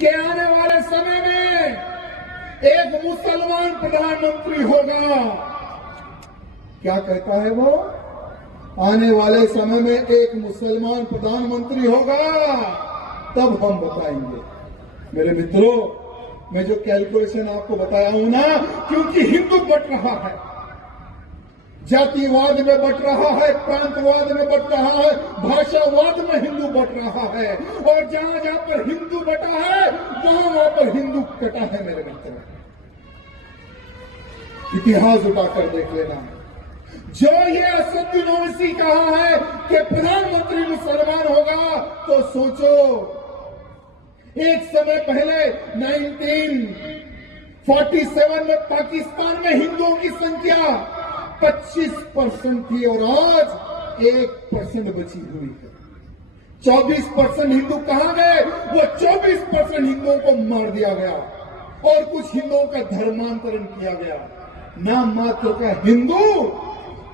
कि आने वाले समय में एक मुसलमान प्रधानमंत्री होगा। क्या कहता है वो? आने वाले समय में एक मुसलमान प्रधानमंत्री होगा, तब हम बताएंगे। मेरे मित्रों, मैं जो कैलकुलेशन आपको बताया हूं ना, क्योंकि हिंदू बट रहा है, जातिवाद में बट रहा है, प्रांतवाद में बट रहा है, भाषावाद में हिंदू बट रहा है, और जहां जहां पर हिंदू बटा है वहां पर हिंदू कटा है। मेरे मित्रों, इतिहास उठाकर देख लेना। जो ये असदुद्दीन ओवैसी कहा है कि प्रधानमंत्री मुसलमान होगा, तो सोचो, एक समय पहले 1947 में पाकिस्तान में हिंदुओं की संख्या 25% थी और आज 1% बची हुई है। 24% हिंदू कहां गए? वो 24% हिंदुओं को मार दिया गया और कुछ हिंदुओं का धर्मांतरण किया गया। नाम मात्र का हिंदू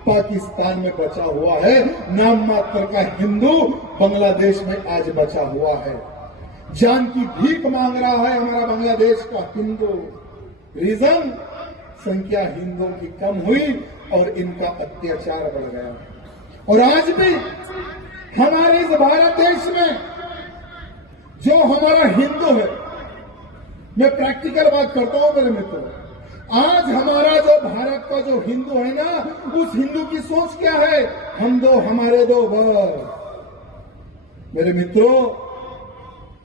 पाकिस्तान में बचा हुआ है, नाम मात्र का हिंदू बांग्लादेश में आज बचा हुआ है। जान की भीख मांग रहा है हमारा बांग्लादेश का हिंदू। रीजन, संख्या हिंदुओं की कम हुई और इनका अत्याचार बढ़ गया। और आज भी हमारे इस भारत देश में जो हमारा हिंदू है, मैं प्रैक्टिकल बात करता हूं मेरे मित्रों, आज हमारा जो भारत का जो हिंदू है ना, उस हिंदू की सोच क्या है? हम दो हमारे दो बस। मेरे मित्रों,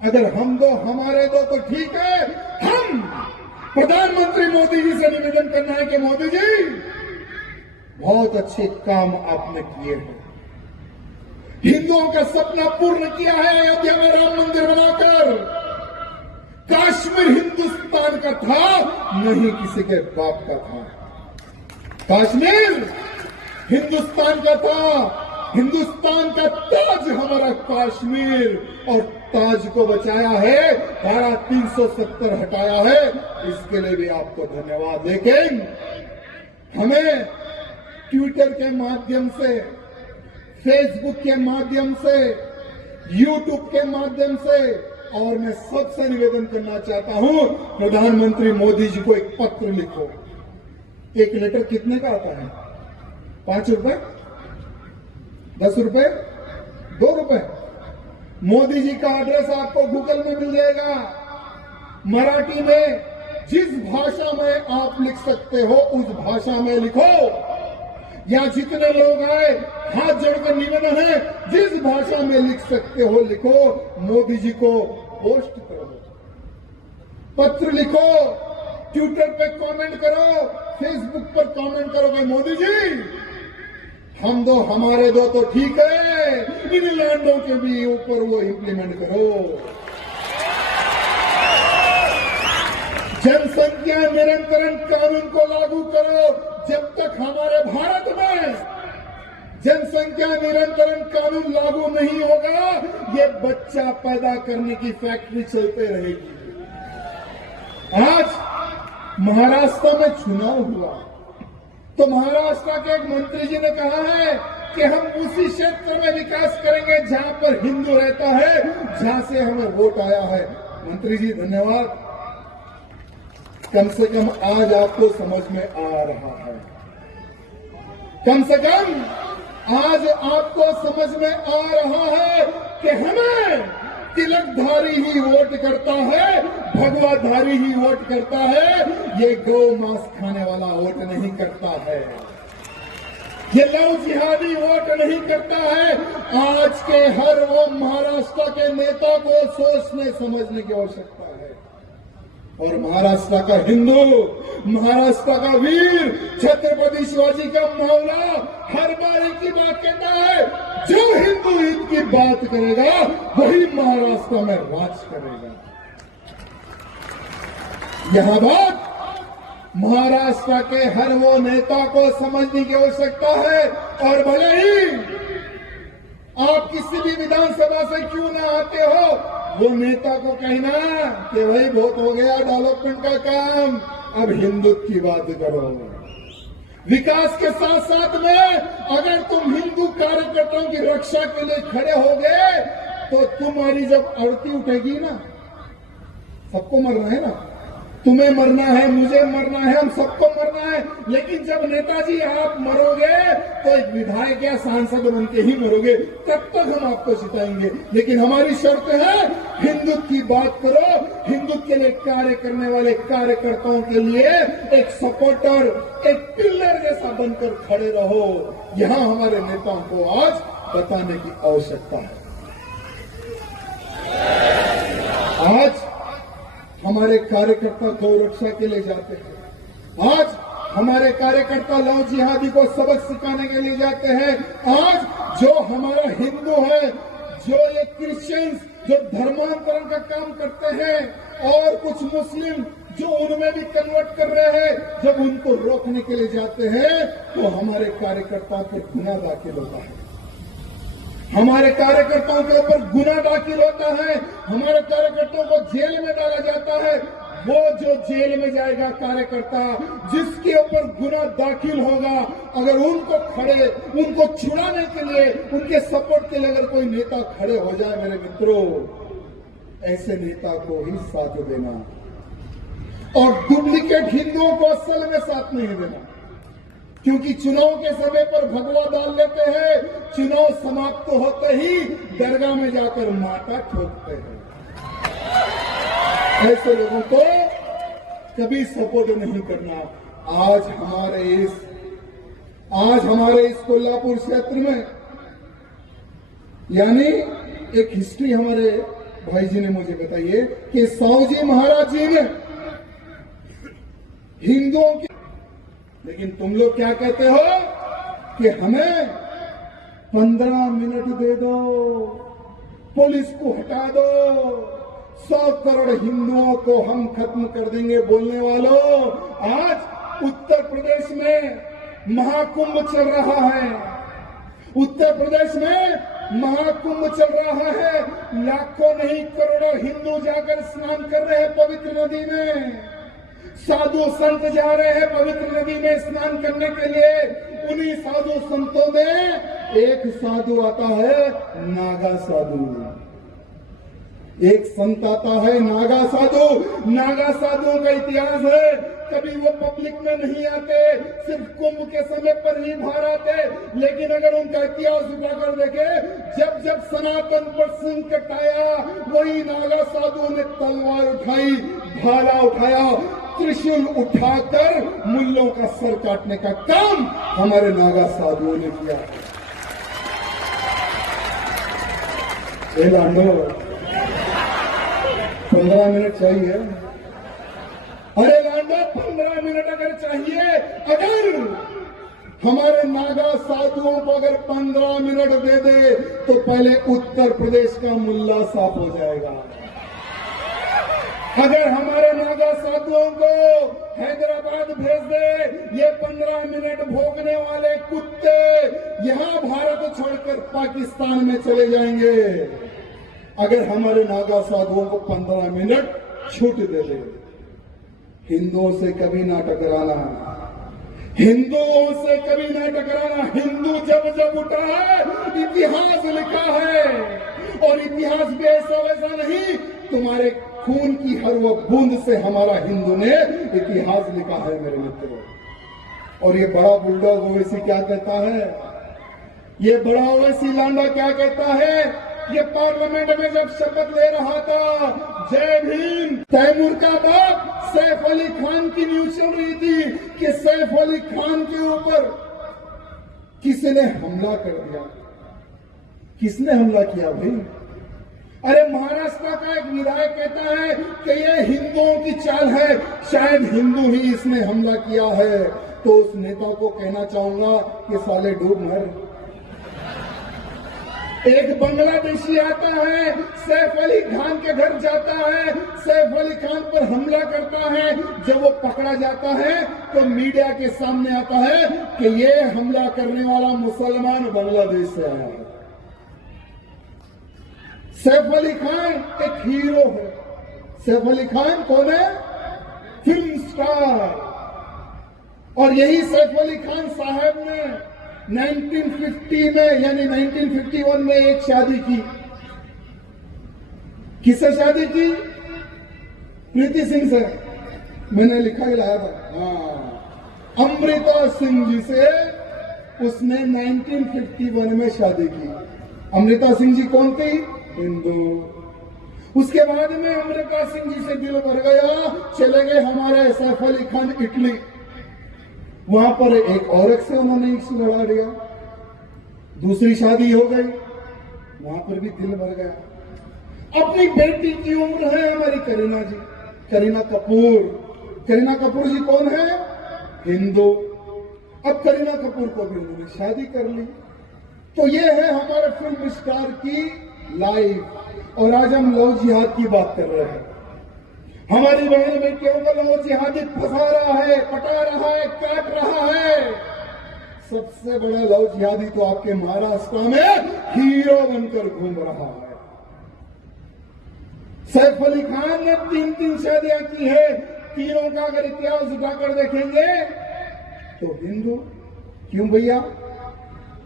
अगर हम दो हमारे दो तो ठीक है। हम प्रधानमंत्री मोदी जी से निवेदन करना है कि मोदी जी, बहुत अच्छे काम आपने किए हैं, हिंदुओं का सपना पूर्ण किया है अयोध्या में राम मंदिर बनाकर। काश्मीर हिंदुस्तान का था, नहीं किसी के बाप का था। काश्मीर हिंदुस्तान का था, हिंदुस्तान का ताज हमारा कश्मीर, और ताज को बचाया है, धारा 370 हटाया है, इसके लिए भी आपको धन्यवाद। लेकिन हमें ट्विटर के माध्यम से, फेसबुक के माध्यम से, यूट्यूब के माध्यम से, और मैं सबसे निवेदन करना चाहता हूं, प्रधानमंत्री मोदी जी को एक पत्र लिखो। एक लेटर कितने का आता है? 5 रुपए, 10 रुपए, 2 रुपए। मोदी जी का एड्रेस आपको गूगल में मिल जाएगा। मराठी में जिस भाषा में आप लिख सकते हो उस भाषा में लिखो, या जितने लोग आए हाथ जोड़कर निवेदन है, जिस भाषा में लिख सकते हो लिखो, मोदी जी को पोस्ट करो, पत्र लिखो, ट्विटर पे कमेंट करो, फेसबुक पर कमेंट करो कि मोदी जी, हम दो हमारे दो तो ठीक है, इन लैंडों के भी ऊपर वो इंप्लीमेंट करो। जनसंख्या निरंतरण कानून को लागू करो। जब तक हमारे भारत में जनसंख्या निरंतरण कानून लागू नहीं होगा, ये बच्चा पैदा करने की फैक्ट्री चलते रहेगी। आज महाराष्ट्र में चुनाव हुआ तो महाराष्ट्र के एक मंत्री जी ने कहा है कि हम उसी क्षेत्र में विकास करेंगे जहां पर हिंदू रहता है, जहां से हमें वोट आया है। मंत्री जी धन्यवाद, कम से कम आज आपको समझ में आ रहा है, कम से कम आज आपको समझ में आ रहा है कि हमें तिलकधारी ही वोट करता है, भगवाधारी ही वोट करता है, ये गौ मांस खाने वाला वोट नहीं करता है, ये लव जिहादी वोट नहीं करता है। आज के हर वो महाराष्ट्र के नेता को सोचने समझने की आवश्यकता है। और महाराष्ट्र का हिंदू, महाराष्ट्र का वीर, छत्रपति शिवाजी का मावला हर बार एक ही बात कहता है, जो हिंदू हित की बात करेगा वही महाराष्ट्र में राज करेगा। यह बात महाराष्ट्र के हर वो नेता को समझने की आवश्यकता है। और भले ही आप किसी भी विधानसभा से क्यों ना आते हो, वो नेता को कहना कि भाई बहुत हो गया डेवलपमेंट का काम, अब हिंदुत्व की बात करो। विकास के साथ साथ में अगर तुम हिंदू कार्यकर्ताओं की रक्षा के लिए खड़े होगे तो तुम्हारी जब आरती उठेगी ना, सबको मरना है ना, तुम्हें मरना है, मुझे मरना है, हम सबको मरना है। लेकिन जब नेताजी आप मरोगे तो एक विधायक या सांसद बन के ही मरोगे, तब तक हम आपको जिताएंगे। लेकिन हमारी शर्त है, हिंदुत्व की बात करो, हिंदुत्व के लिए कार्य करने वाले कार्यकर्ताओं के लिए एक सपोर्टर, एक पिलर जैसा बनकर खड़े रहो। यहां हमारे नेताओं को आज बताने की आवश्यकता है। आज हमारे कार्यकर्ता गौ रक्षा के लिए जाते हैं, आज हमारे कार्यकर्ता लव जिहादी को सबक सिखाने के लिए जाते हैं। आज जो हमारा हिंदू है, जो ये क्रिश्चियंस जो धर्मांतरण का काम करते हैं और कुछ मुस्लिम जो उनमें भी कन्वर्ट कर रहे हैं, जब उनको रोकने के लिए जाते हैं तो हमारे कार्यकर्ताओं पर गुनाह दाखिल होता है, हमारे कार्यकर्ताओं के ऊपर गुनाह दाखिल होता है, हमारे कार्यकर्ताओं को जेल में डाला जाता है। वो जो जेल में जाएगा कार्यकर्ता, जिसके ऊपर गुनाह दाखिल होगा, अगर उनको छुड़ाने के लिए, उनके सपोर्ट के लिए अगर कोई नेता खड़े हो जाए, मेरे मित्रों, ऐसे नेता को ही साथ देना और डुप्लीकेट हिंदुओं को असल में साथ नहीं देना। क्योंकि चुनाव के समय पर भगवा डाल लेते हैं, चुनाव समाप्त होते ही दरगाह में जाकर माथा ठोकते हैं। ऐसे लोगों को कभी सपोर्ट नहीं करना। आज हमारे इस कोल्हापुर क्षेत्र में, यानी एक हिस्ट्री हमारे भाई जी ने मुझे बताई है कि साहूजी महाराज जी ने हिंदुओं की, लेकिन तुम लोग क्या कहते हो कि हमें 15 मिनट दे दो, पुलिस को हटा दो, 100 करोड़ हिंदुओं को हम खत्म कर देंगे बोलने वालों। आज उत्तर प्रदेश में महाकुंभ चल रहा है, उत्तर प्रदेश में महाकुंभ चल रहा है, लाखों नहीं करोड़ों हिंदू जाकर स्नान कर रहे हैं पवित्र नदी में, साधु संत जा रहे हैं पवित्र नदी में स्नान करने के लिए। उन्हीं साधु संतों में एक साधु आता है, नागा साधु, एक संत आता है नागा साधु। नागा साधुओं का इतिहास है, कभी वो पब्लिक में नहीं आते, सिर्फ कुंभ के समय पर ही बाहर आते। लेकिन अगर उनका इतिहास उठाकर देखे, जब जब सनातन पर संकट आया, वही नागा साधुओं ने तलवार उठाई, भाला उठाया, त्रिशूल उठाकर मुल्लों का सर काटने का काम हमारे नागा साधुओं ने किया। लांडो 15 मिनट चाहिए, अरे लांडो 15 मिनट अगर चाहिए, अगर हमारे नागा साधुओं को अगर 15 मिनट दे दे तो पहले उत्तर प्रदेश का मुल्ला साफ हो जाएगा। अगर हमारे नागा साधुओं को हैदराबाद भेज दे, ये 15 मिनट भोगने वाले कुत्ते यहां भारत छोड़कर पाकिस्तान में चले जाएंगे। अगर हमारे नागा साधुओं को 15 मिनट छूट दे दे। हिंदुओं से कभी ना टकराना, हिंदुओं से कभी ना टकराना। हिंदू जब जब उठा है, इतिहास लिखा है, और इतिहास भी ऐसा वैसा नहीं, तुम्हारे खून की हर वो बूंद से हमारा हिंदू ने इतिहास लिखा है मेरे मित्रों। और ये बड़ा बुलडॉग ओवैसी क्या कहता है, ये बड़ा ओवैसी लांडा क्या कहता है, ये पार्लियामेंट में जब शपथ ले रहा था, जय भीम, तैमूर का बाप सैफ अली खान की न्यूज चल रही थी कि सैफ अली खान के ऊपर किसने हमला कर दिया। किसने हमला किया भाई? अरे महाराष्ट्र का एक विधायक कहता है कि ये हिंदुओं की चाल है, शायद हिंदू ही इसने हमला किया है। तो उस नेता को कहना चाहूंगा कि साले डूब मर। एक बांग्लादेशी आता है, सैफ अली खान के घर जाता है, सैफ अली खान पर हमला करता है। जब वो पकड़ा जाता है तो मीडिया के सामने आता है कि ये हमला करने वाला मुसलमान बांग्लादेश से आया है। सैफ अली खान एक हीरो है। सैफ अली खान कौन है? Film star. और यही सैफ अली खान साहब ने 1950 में यानी 1951 में एक शादी की। किससे शादी की? प्रीति सिंह से मैंने लिखा ही लाया था। हाँ, अमृता सिंह जी से उसने 1951 में शादी की। अमृता सिंह जी कौन थी? हिंदू। उसके बाद में अमृता सिंह जी से दिल भर गया, चले गए हमारे सैफ अली खान इटली। वहां पर एक औरत से उन्होंने इश्क लड़ा दिया, दूसरी शादी हो गई, वहां पर भी दिल भर गया। अपनी बेटी की उम्र है हमारी करीना जी, करीना कपूर। करीना कपूर जी कौन है? हिंदू। अब करीना कपूर को भी उन्होंने शादी कर ली। तो ये है हमारे फिल्म स्टार की लाइफ। और आज हम लव जिहाद की बात कर रहे हैं। हमारी बहन बेटियों को लव जिहादी फंसा रहा है, पटा रहा है, काट रहा है। सबसे बड़ा लव जिहादी तो आपके महाराष्ट्र में हीरो बनकर घूम रहा है। सैफ अली खान ने 3 शादियां की है। तीनों का अगर इतिहास उठाकर देखेंगे तो हिंदू। क्यों भैया?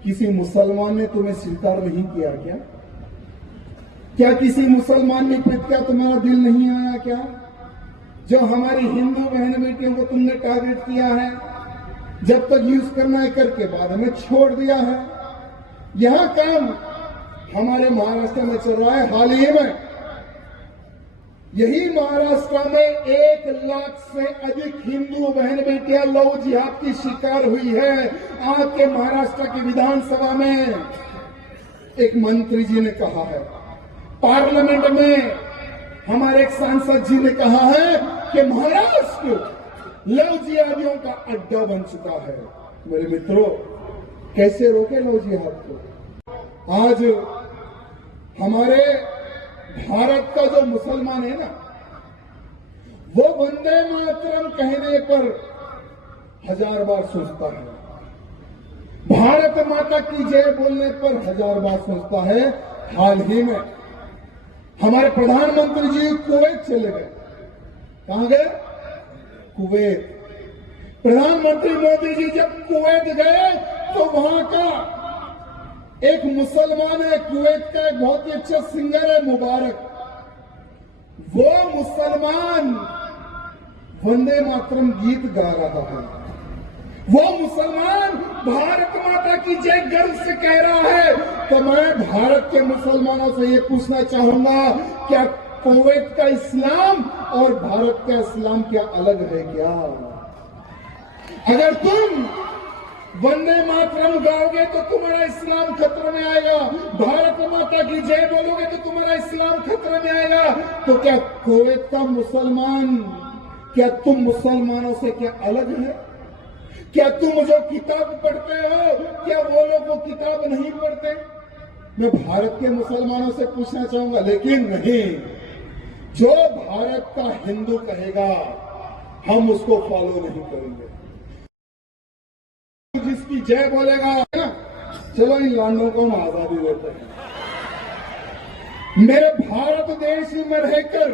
किसी मुसलमान ने तुम्हें स्वीकार नहीं किया क्या? क्या किसी मुसलमान ने क्या तुम्हारा दिल नहीं आया क्या? जो हमारी हिंदू बहन बेटियों को तुमने टारगेट किया है, जब तक यूज करना है करके बाद में छोड़ दिया है। यहां काम हमारे महाराष्ट्र में चल रहा है। हाल ही में यही महाराष्ट्र में 1 लाख से अधिक हिंदू बहन बेटियां लव जिहाद की शिकार हुई है। आज के महाराष्ट्र की विधानसभा में एक मंत्री जी ने कहा है, पार्लियामेंट में हमारे एक सांसद जी ने कहा है कि महाराष्ट्र लव जिहादियों का अड्डा बन चुका है। मेरे मित्रों, कैसे रोके लव जिहाद को? आज हमारे भारत का जो मुसलमान है ना, वो वंदे मातरम कहने पर 1000 बार सोचता है, भारत माता की जय बोलने पर 1000 बार सोचता है। हाल ही में हमारे प्रधानमंत्री जी कुवैत चले गए। कहां गए? कुवैत। प्रधानमंत्री मोदी जी जब कुवैत गए तो वहां का एक मुसलमान है, कुवैत का एक बहुत ही अच्छा सिंगर है मुबारक। वो मुसलमान वंदे मातरम गीत गा रहा है। वो मुसलमान भारत माता की जय गर्व से कह रहा है। तो मैं भारत के मुसलमानों से ये पूछना चाहूंगा, क्या कुवैत का इस्लाम और भारत का इस्लाम क्या अलग है क्या? अगर तुम वंदे मातरम गाओगे तो तुम्हारा इस्लाम खतरे में आएगा, भारत माता की जय बोलोगे तो तुम्हारा इस्लाम खतरे में आएगा। तो क्या कुवैत का मुसलमान, क्या तुम मुसलमानों से क्या अलग है? क्या तुम जो किताब पढ़ते हो, क्या वो लोग वो किताब नहीं पढ़ते? मैं भारत के मुसलमानों से पूछना चाहूंगा, लेकिन नहीं, जो भारत का हिंदू कहेगा हम उसको फॉलो नहीं करेंगे। जिसकी जय बोलेगा, चलो इन लांडों को हम आजादी देते हैं। मेरे भारत देश में रहकर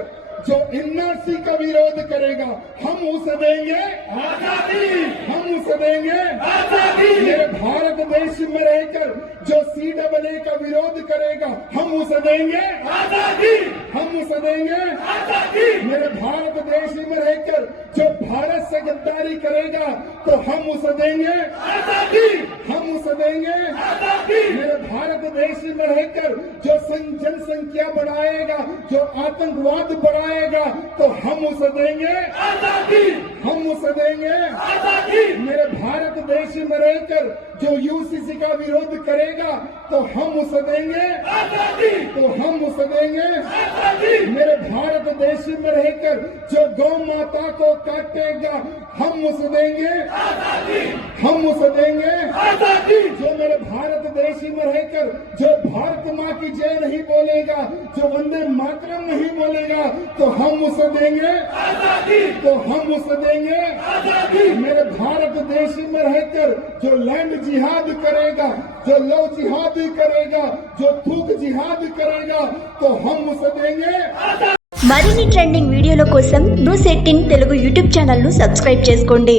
जो एनआरसी का विरोध करेगा हम उसे देंगे आजादी, हम उसे देंगे आजादी। मेरे भारत देश में रहकर जो CAA का विरोध करेगा हम उसे देंगे आजादी, हम उसे देंगे आजादी। मेरे भारत देश में रहकर जो भारत से गद्दारी करेगा तो हम उसे देंगे आजादी, हम उसे देंगे आजादी। मेरे भारत देश में रहकर जो जनसंख्या बढ़ाएगा, जो आतंकवाद बढ़ाएगा तो हम उसे देंगे आजादी, हम उसे देंगे आजादी। मेरे भारत देश में रहकर जो UCC का विरोध करेगा तो हम उसे देंगे आजादी, तो हम उसे देंगे आजादी। मेरे भारत देश में रहकर जो गौ माता को काटेगा हम उसे देंगे आजादी, हम उसे देंगे आजादी। जो मेरे भारत देश में रहकर जो भारत माँ की जय नहीं बोलेगा, जो वंदे मातरम नहीं बोलेगा तो हम उसे देंगे आजादी, तो हम उसे देंगे आजादी। मेरे भारत देश में रहकर जो लैंड जिहाद करेगा, जो लव जिहाद करेगा, जो थूक जिहाद करेगा तो हम उसे देंगे आजादी। మరిన్ని ట్రెండింగ్ వీడియోల కోసం న్యూస్ 18 తెలుగు యూట్యూబ్ ఛానల్ ను సబ్స్క్రైబ్ చేసుకోండి।